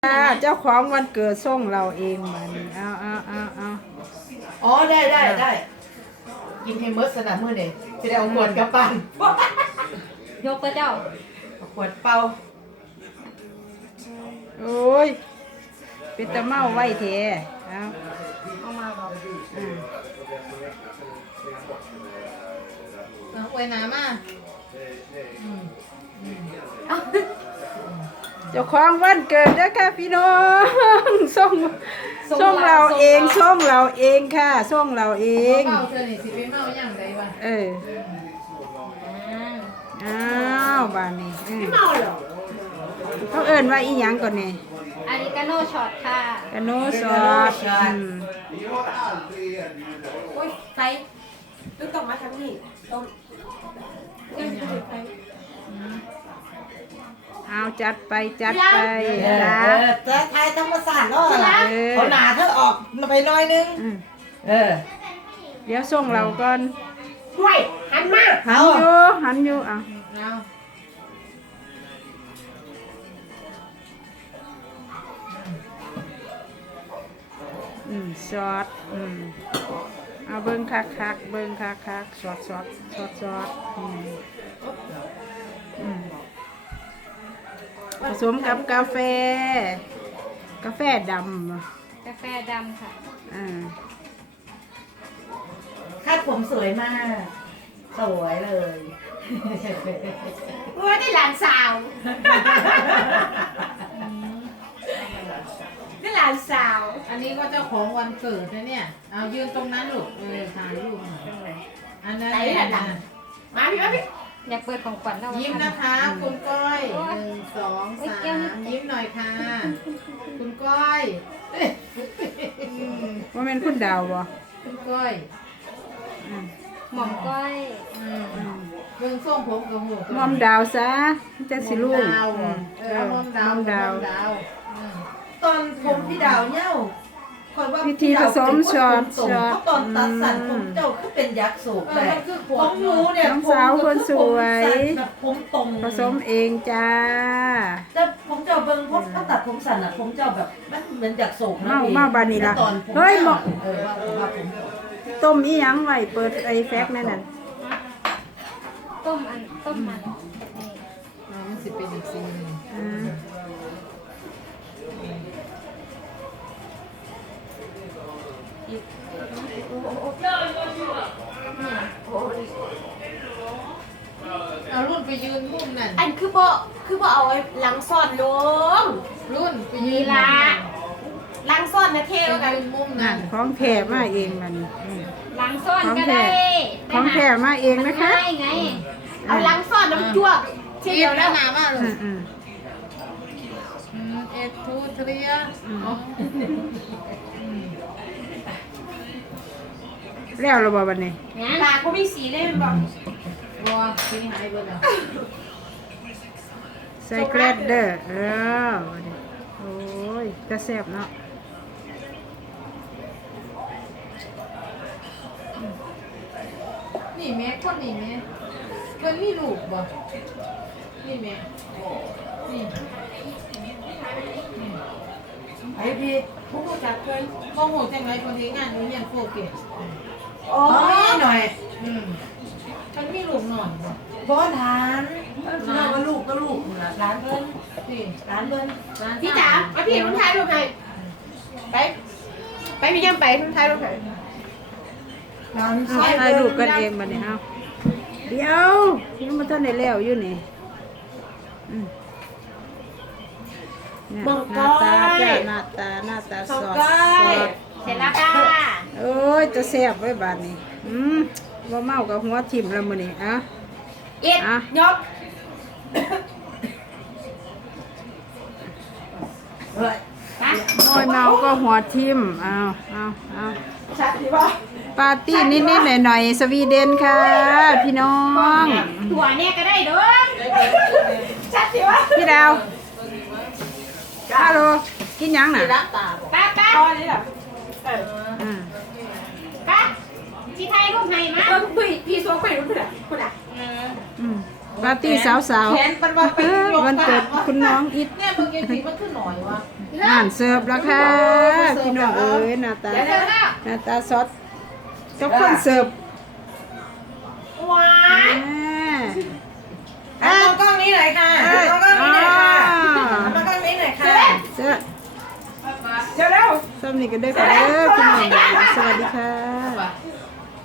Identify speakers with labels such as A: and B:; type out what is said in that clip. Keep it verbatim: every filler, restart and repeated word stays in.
A: จ้าเจ้าของวันเกิดส่งเราเองมานี่เอาเอาเอาเอา
B: อ๋อได้ได้ได้กินให้เมิร์สนะมื้อนี่จะได้เอาขวดกลับบ้าน
C: ยกกระเจ้า
B: เอาขวดเปล่า
A: โอ้ยเป็นตะเมาไว้เทเอา
C: เอามาบอก
A: อ่า
B: เอาไว้น้ำมาอืม
C: เอา
A: เจ้าของวันเกิดนะค่ะพี่น้องส่งส่งเราเองส่งเราเองค่ะส่งเราเอง
B: เมาเธอนี่สิไปเมาอย่างไรวะ
A: เออ
C: อ่า
A: อ้าวบ้านนี้เออ
B: เมาเหรอ
A: เขาเอิ้นว่าอีหยังก่อนนี่
C: อาริกาโน่ช็อตค่ะ
A: กะโนซอสอืม
D: โอ้ยไฟต้องต้องมาทางนี้ต้องเอ้ยไฟ
A: เอาจัดไปจัดไป
B: เออ
A: นะ
B: เออแต่ไทยธรรมศาสตร์เนาะ
A: เออ
B: เขาหนาเธอออกไปหน่อยนึง
A: อืม
B: เออ
A: เดี๋ยวส่งเราก่อน
D: ห่วยหันมา
A: หันอยู่หันอยู่อ่ะ
B: เอา
A: อืมซอสอืมเอาเบิ้งคักคักๆเบิ้งคักคักๆซอสซอสซอสซอสอืมอืมผสมกับกาแฟ กาแฟดำอ่ะ
C: กาแฟดำค่ะ
A: อ่า
B: คาดผมสวยมาก สวยเลย
D: โอ้ยได้หลานสาวได้หลานสาว
B: อันนี้ก็เจ้าของวันเกิดนะเนี่ย เอายืนตรงนั้นลูกเออถ่ายรูปหน่อยอันนั้น
D: ไหนหลานหลานมาพี่มาพี่
C: อยากเปิดของขวัญเรา
B: ยิ้มนะคะ คุณก้อยหนึ่งสองสามยิ้มหน่อยค่ะ คุณก้อยอืม
A: ว่าเป็นคุณดาวบ่
B: คุณก้อย
A: อืม
C: หม่อมก้อย
B: อืมเบิ่งส้มผมกับหัว
A: มอมดาวซะจะสิลูก
B: ดาว
A: อื
B: อ่ะ
A: ม
B: เออมอมดาว
A: มอมดาว
B: มอมดาวอืม
E: ตอนผมพี่ดาวเนี่ยคอยว่า
A: วิธีผสมช็อตช็อต
E: เพราะตอนตัดสันผมเจ้าคือเป็นยักษ์สูบ
B: เอ
E: เล
B: อย มันคือข
E: ข
B: ว
E: อ
B: ด
E: งหนูเนี่ย
A: น้องสาวคนสวย
E: ผมสั้นแบบผมตรง
A: ผสมเองจ้า
E: แต่ผมเจ้าเบิ่งเพราะถ้าตัดผมสั้นอ่ะผมเจ้าแบบมันเหมือนยักษ์สูบนะ
A: เมา
E: พี่
A: เมาบานี่ล่ะ
E: แต่ตอนผม
A: เฮ้ยหมอ
E: เออว่าว่าผม
A: ต้มอีหยังไว้เปิดไอ้แฟกนั่นน่ะ
C: ต้มอันต้มมันนี่
B: อ่ามันสิเป็นอีกสิ่งหนึ่ง
A: อ่า
B: เอารุ่นไปยืนรุ่นนั่น
D: อันคือบ่คือบ่เอาไว้หลังซ่อนลง
B: รุ่นไปยื
D: นี่
B: น
D: ล่ะหลังซ่อนนะเท่
B: ไป
D: กัน
B: ยืนมุม
A: นั่
B: นั่
A: น
B: น
A: ของแท้มาเองบัดนี้อืม
C: หลังซ่อนก็ได้
A: ของแท้มาเองนะคะ
C: ได้ไง
D: เอาหลังซ่อนน้ำจ้วกเช่น
B: เดี
D: เดี
B: ย
D: ยว ว
B: แล้
D: แล้ว ว
B: น้ำอ่ะลู
A: อื
B: ก
A: มอืม
B: อืมเอ็ดทูเทรียอ๋อ
A: แล้วเราบ่บัดนี้
C: งั้น
D: ปากเขามีสีเลยมันบอก
B: บัวทิ้งหายไปแล้ว
A: ใส่เกล็ดเด้อเออบัดนี้โอ้ยจะแซ่บเนาะ
B: นี่แม่คนนี่แม่เพิ่นมีลูกบ่นี่แม่นี่
E: ไอ้พี่
D: ผู้ผู้จักเกิน
B: บ่ฮู้จังไดคนที่งานอยู่เรียนโฟเกต
E: โอ้ยหน่อย
B: อืมมันมีลูกหน่อยบ่
E: บ่ทานเราก็ลูกก็ลูกน่ะร้านเพิ่น
B: พี่
E: ร้านเพิ่น
B: ร้น
D: พี่จ๋ามาพี่รุ่นท้ายรุ่นไหนไป ไปพี่ย่ำไปรุ่นท้ายรุ่นไหน
E: ร้าน
A: เอาถ่ายรูปกันเองบัดนี้เอาเดี๋ยวยังบ่ทันได้แล้วอยู่นี่อืมเนี่ยหน้าตาจ้ะหน้าตาหน้าตาสอดสอด
C: เสร็จแล้วค่ะ
A: โอ้ยจะแซ่บไว้บาดนี้อืมบ่เมากับหัวทิ่มแล้วมื้อนี้อ่ะ
D: เอ็ด
A: อ่ะ
D: ยก
E: เฮ้ย
A: โอ้ยเมาก็หัวทิ่มเอาเอาเอา
D: ชัดดีป่ะ
A: ปาร์ตี้นิดๆหน่อยๆสวีเดนค่ะ พี่น้อง
D: ตัวเนี่ยก็ได้เด้อชัดดีป่ะ
A: พี่ดาวฮัลโหลกินหยังน่ะ
E: รับตาบ่
D: ป้าป้าตอนนี้เหรอเออ
A: อืม
C: ป้าที่ไทยรูปไทยมา
D: เออพี่พี่สวงไปรุ่นไหนคนไหน
A: อืมปาร์ตี้สาว
B: แขนมันว่า
A: ๆ
B: เป็น
A: เออย
B: ก
A: วันเกิด
B: ปาก
A: คุณน้องอิด
B: เนี่ยมึงยังสิมันคือหน่อยวะ
A: ออ่านเสิร์ฟแล้วค่ะพี่น้องเอ้ยหน้าตา
D: เดี๋ยวเดี๋ยว
A: หน้าตาซอสเจ้าคนเสิร์ฟ
D: ว้า
A: อ่า
D: หันมองกล้องนี้หน่อยค่ะหันมองกล้องนี้หน่อยค่ะหันมองกล้องนี้หน่อยค่ะ
A: เจ้า
D: เดี๋ยวเร็ว
A: ส้มนี่ก็ได้ค่ะเด้อพี่น้องสวัสดีค่ะ